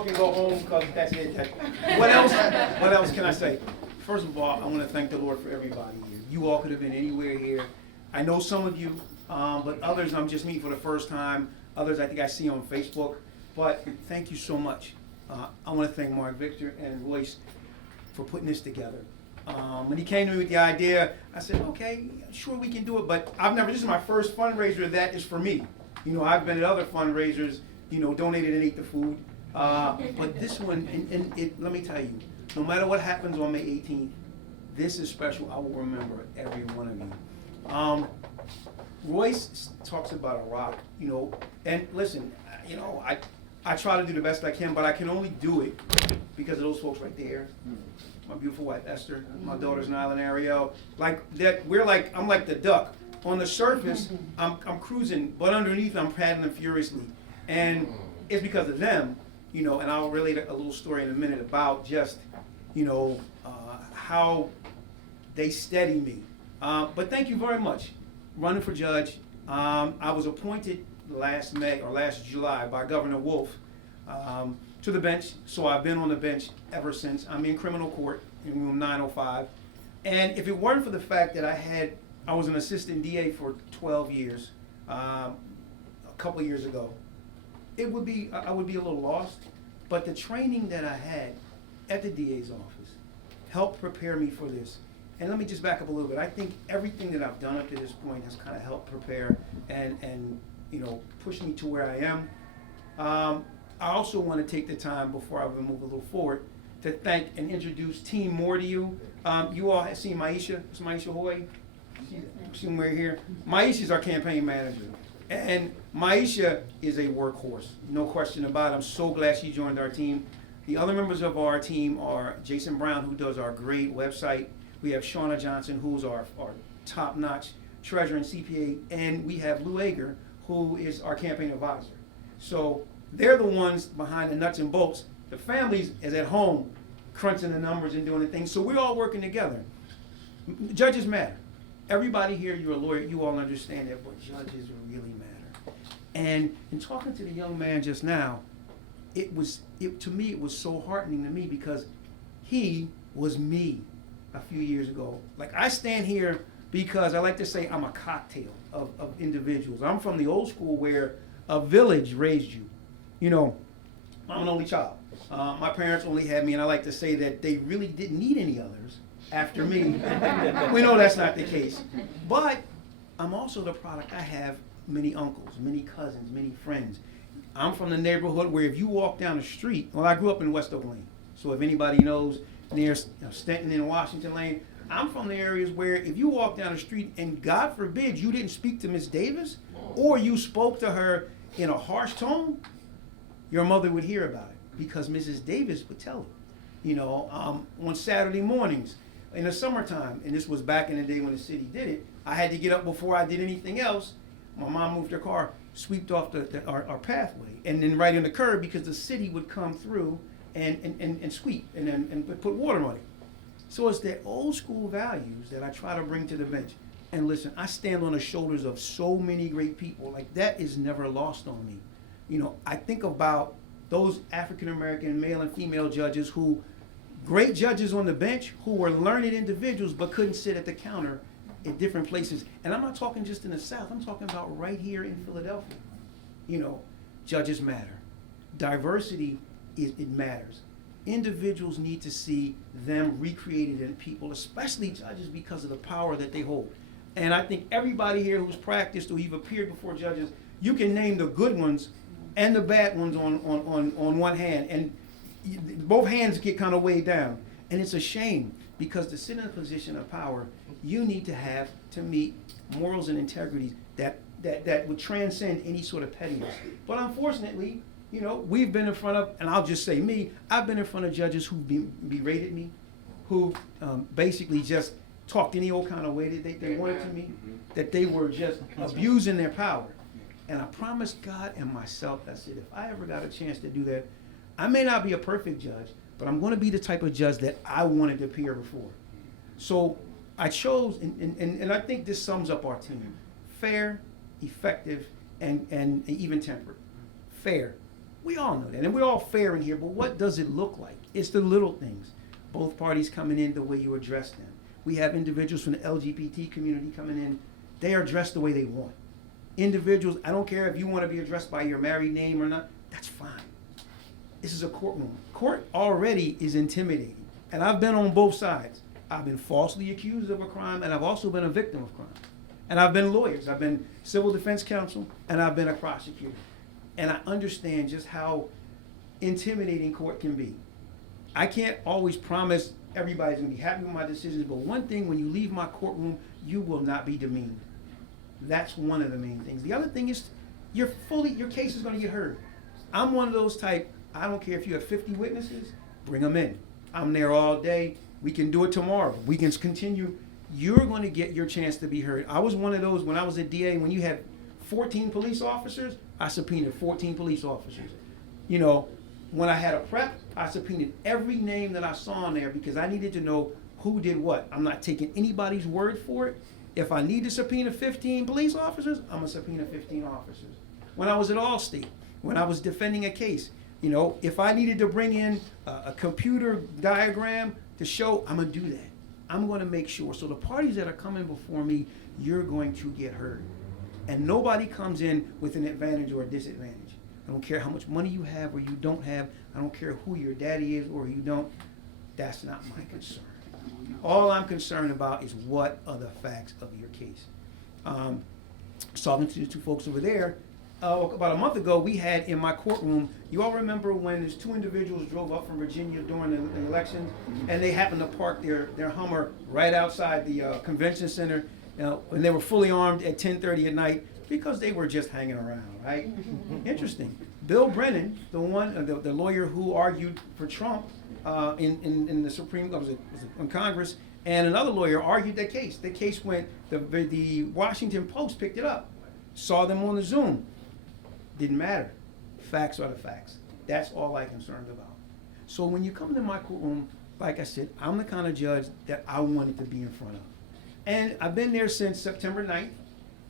y'all can go home because that's it. What else? What else can I say? First of all, I want to thank the Lord for everybody here. You all could have been anywhere here. I know some of you, but others I'm just meeting for the first time. Others I think I see on Facebook. But thank you so much. I want to thank Mark Victor and Royce for putting this together. When he came to me with the idea, I said, okay, sure we can do it, but this is my first fundraiser that is for me. You know, I've been at other fundraisers, you know, donated and ate the food. But this one, let me tell you, no matter what happens on May 18th, this is special. I will remember every one of you. Royce talks about a rock, you know, and listen, you know, I try to do the best I can, but I can only do it because of those folks right there. My beautiful wife Esther, my daughters Nyla and Ariel. Like that, I'm like the duck. On the surface, I'm cruising, but underneath I'm paddling furiously. And it's because of them, you know, and I'll relate a little story in a minute about just, you know, how they steady me. But thank you very much. Running for judge. I was appointed last July by Governor Wolf to the bench. So I've been on the bench ever since. I'm in criminal court in room 905. And if it weren't for the fact that I was an assistant DA for 12 years, a couple of years ago, I would be a little lost. But the training that I had at the DA's office helped prepare me for this. And let me just back up a little bit. I think everything that I've done up to this point has kind of helped prepare and you know, push me to where I am. I also want to take the time before I move a little forward to thank and introduce Team More to you. You all have seen Maisha. It's Maisha Hoy. She's right here. Maisha is our campaign manager. And Maisha is a workhorse, no question about it. I'm so glad she joined our team. The other members of our team are Jason Brown, who does our great website. We have Shauna Johnson, who's our top-notch treasurer and CPA. And we have Lou Ager, who is our campaign advisor. So they're the ones behind the nuts and bolts. The families is at home crunching the numbers and doing the things. So we're all working together. Judges matter. Everybody here, you're a lawyer, you all understand that, but judges really matter. And in talking to the young man just now, to me, it was so heartening to me because he was me a few years ago. Like, I stand here because I like to say I'm a cocktail of individuals. I'm from the old school where a village raised you. You know, I'm an only child. My parents only had me, and I like to say that they really didn't need any others after me. We know that's not the case. But I'm also the product. I have many uncles, many cousins, many friends. I'm from the neighborhood where if you walk down the street, well, I grew up in West Oak Lane. So if anybody knows, near Stanton and Washington Lane, I'm from the areas where if you walk down the street and God forbid you didn't speak to Miss Davis or you spoke to her in a harsh tone, your mother would hear about it because Mrs. Davis would tell her. You know, on Saturday mornings in the summertime, and this was back in the day when the city did it, I had to get up before I did anything else. My mom moved her car, sweeped off our pathway, and then right in the curb because the city would come through and sweep and put water on it. So it's the old school values that I try to bring to the bench. And listen, I stand on the shoulders of so many great people. Like, that is never lost on me. You know, I think about those African-American male and female judges great judges on the bench who were learned individuals but couldn't sit at the counter at different places. And I'm not talking just in the South. I'm talking about right here in Philadelphia. You know, judges matter. Diversity, it matters. Individuals need to see them recreated in people, especially judges, because of the power that they hold. And I think everybody here who's practiced or you've appeared before judges, you can name the good ones and the bad ones on one hand. And both hands get kind of weighed down. And it's a shame because to sit in a position of power, you need to have to meet morals and integrity that would transcend any sort of pettiness. But unfortunately, you know, we've been in front of, and I'll just say me, I've been in front of judges who berated me, who basically just talked any old kind of way that they wanted to me, that they were just abusing their power. And I promised God and myself, I said, if I ever got a chance to do that, I may not be a perfect judge, but I'm going to be the type of judge that I wanted to appear before. So I chose, and I think this sums up our team: fair, effective, and even-tempered. Fair. We all know that, and we're all fair in here, but what does it look like? It's the little things. Both parties coming in the way you address them. We have individuals from the LGBT community coming in. They are dressed the way they want. Individuals, I don't care if you want to be addressed by your married name or not, that's fine. This is a courtroom. Court already is intimidating, and I've been on both sides. I've been falsely accused of a crime, and I've also been a victim of crime. And I've been lawyers. I've been civil defense counsel, and I've been a prosecutor. And I understand just how intimidating court can be. I can't always promise everybody's gonna be happy with my decisions, but one thing, when you leave my courtroom, you will not be demeaned. That's one of the main things. The other thing is your case is gonna get heard. I'm one of those type, I don't care if you have 50 witnesses, bring them in. I'm there all day. We can do it tomorrow. We can continue. You're going to get your chance to be heard. I was one of those when I was a DA, when you had 14 police officers, I subpoenaed 14 police officers. You know, when I had a prep, I subpoenaed every name that I saw in there because I needed to know who did what. I'm not taking anybody's word for it. If I need to subpoena 15 police officers, I'm going to subpoena 15 officers. When I was at Allstate, when I was defending a case, you know, if I needed to bring in a computer diagram to show, I'm going to do that. I'm going to make sure. So the parties that are coming before me, you're going to get heard. And nobody comes in with an advantage or a disadvantage. I don't care how much money you have or you don't have. I don't care who your daddy is or you don't. That's not my concern. All I'm concerned about is what are the facts of your case. Talking to the two folks over there, about a month ago, we had in my courtroom, you all remember when these two individuals drove up from Virginia during the election, and they happened to park their Hummer right outside the convention center, you know, and they were fully armed at 10:30 at night because they were just hanging around, right? Interesting. Bill Brennan, the one, the lawyer who argued for Trump in the Supreme, was it in Congress, and another lawyer argued that case. The case went, the Washington Post picked it up, saw them on the Zoom. Didn't matter. Facts are the facts. That's all I'm concerned about. So when you come to my courtroom, like I said, I'm the kind of judge that I wanted to be in front of. And I've been there since September 9th,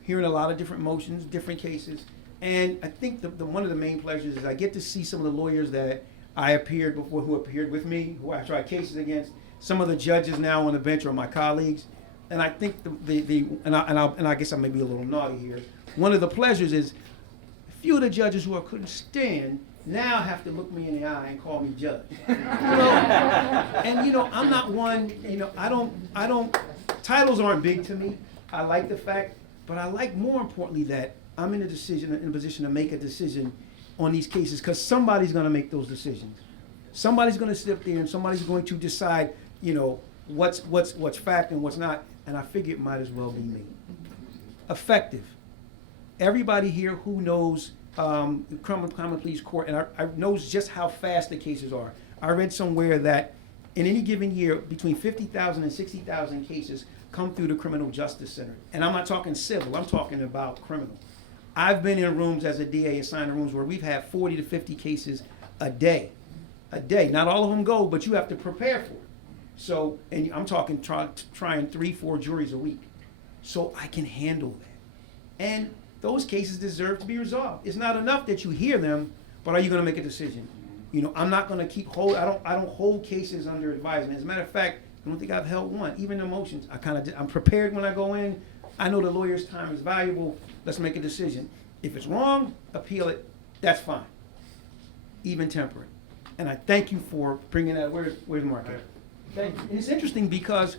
hearing a lot of different motions, different cases. And I think one of the main pleasures is I get to see some of the lawyers that I appeared before, who appeared with me, who I tried cases against. Some of the judges now on the bench are my colleagues. And I think and I guess I may be a little naughty here. One of the pleasures is few of the judges who I couldn't stand now have to look me in the eye and call me judge. You know? And you know, I'm not one, you know, I don't, titles aren't big to me. I like the fact, but I like more importantly that I'm in a position to make a decision on these cases because somebody's gonna make those decisions. Somebody's gonna sit up there and somebody's going to decide, you know, what's fact and what's not, and I figure it might as well be me. Effective. Everybody here who knows criminal pleas court, and I knows just how fast the cases are. I read somewhere that in any given year, between 50,000 and 60,000 cases come through the criminal justice center. And I'm not talking civil, I'm talking about criminal. I've been in rooms as a DA, assigned rooms where we've had 40 to 50 cases a day. A day. Not all of them go, but you have to prepare for it. So, and I'm talking trying 3-4 juries a week. So I can handle that. And those cases deserve to be resolved. It's not enough that you hear them, but are you going to make a decision? You know, I'm not going to I don't hold cases under advisement. As a matter of fact, I don't think I've held one. Even the motions, I'm prepared when I go in. I know the lawyer's time is valuable. Let's make a decision. If it's wrong, appeal it. That's fine. Even temperate. And I thank you for bringing that. Where's Mark? Thank you. And it's interesting because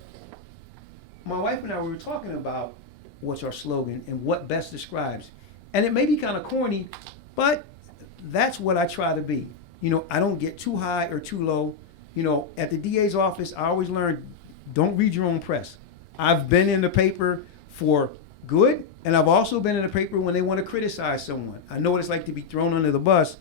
my wife and I, we were talking about what's our slogan and what best describes. And it may be kind of corny, but that's what I try to be. You know, I don't get too high or too low. You know, at the DA's office, I always learn, don't read your own press. I've been in the paper for good, and I've also been in the paper when they want to criticize someone. I know what it's like to be thrown under the bus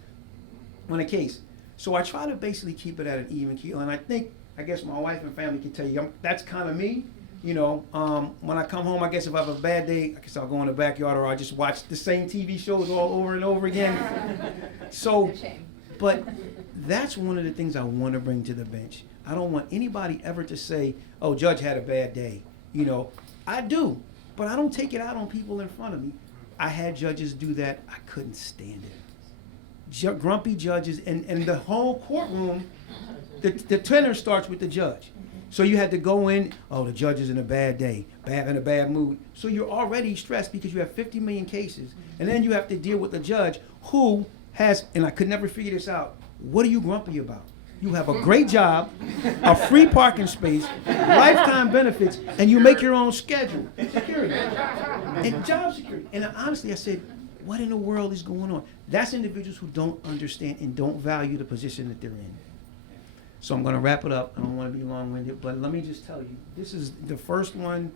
on a case. So I try to basically keep it at an even keel. And I guess my wife and family can tell you, that's kind of me. You know, when I come home, I guess if I have a bad day, I guess I'll go in the backyard or I'll just watch the same TV shows all over and over again. So, but that's one of the things I want to bring to the bench. I don't want anybody ever to say, oh, Judge had a bad day. You know, I do, but I don't take it out on people in front of me. I had judges do that. I couldn't stand it. grumpy judges, and the whole courtroom, the tenor starts with the judge. So you had to go in, oh, the judge is in a bad day, in a bad mood. So you're already stressed because you have 50 million cases. And then you have to deal with the judge who has, and I could never figure this out, what are you grumpy about? You have a great job, a free parking space, lifetime benefits, and you make your own schedule. Security. And job security. And honestly, I said, what in the world is going on? That's individuals who don't understand and don't value the position that they're in. So I'm going to wrap it up. I don't want to be long-winded, but let me just tell you, this is the first one,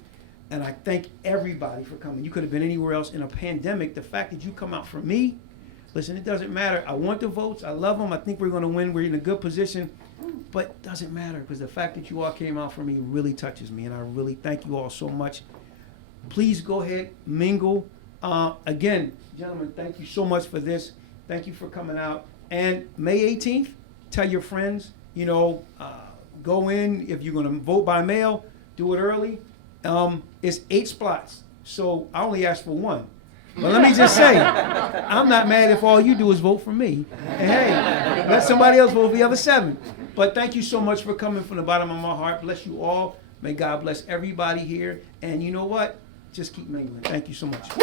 and I thank everybody for coming. You could have been anywhere else in a pandemic. The fact that you come out for me, listen, it doesn't matter. I want the votes. I love them. I think we're going to win. We're in a good position, but it doesn't matter because the fact that you all came out for me really touches me, and I really thank you all so much. Please go ahead, mingle. Again, gentlemen, thank you so much for this. Thank you for coming out. And May 18th, tell your friends. Go in. If you're going to vote by mail, do it early. It's 8 spots, so I only asked for 1. But let me just say, I'm not mad if all you do is vote for me. And hey, let somebody else vote for the other 7. But thank you so much for coming from the bottom of my heart. Bless you all. May God bless everybody here. And you know what? Just keep mingling. Thank you so much. Woo!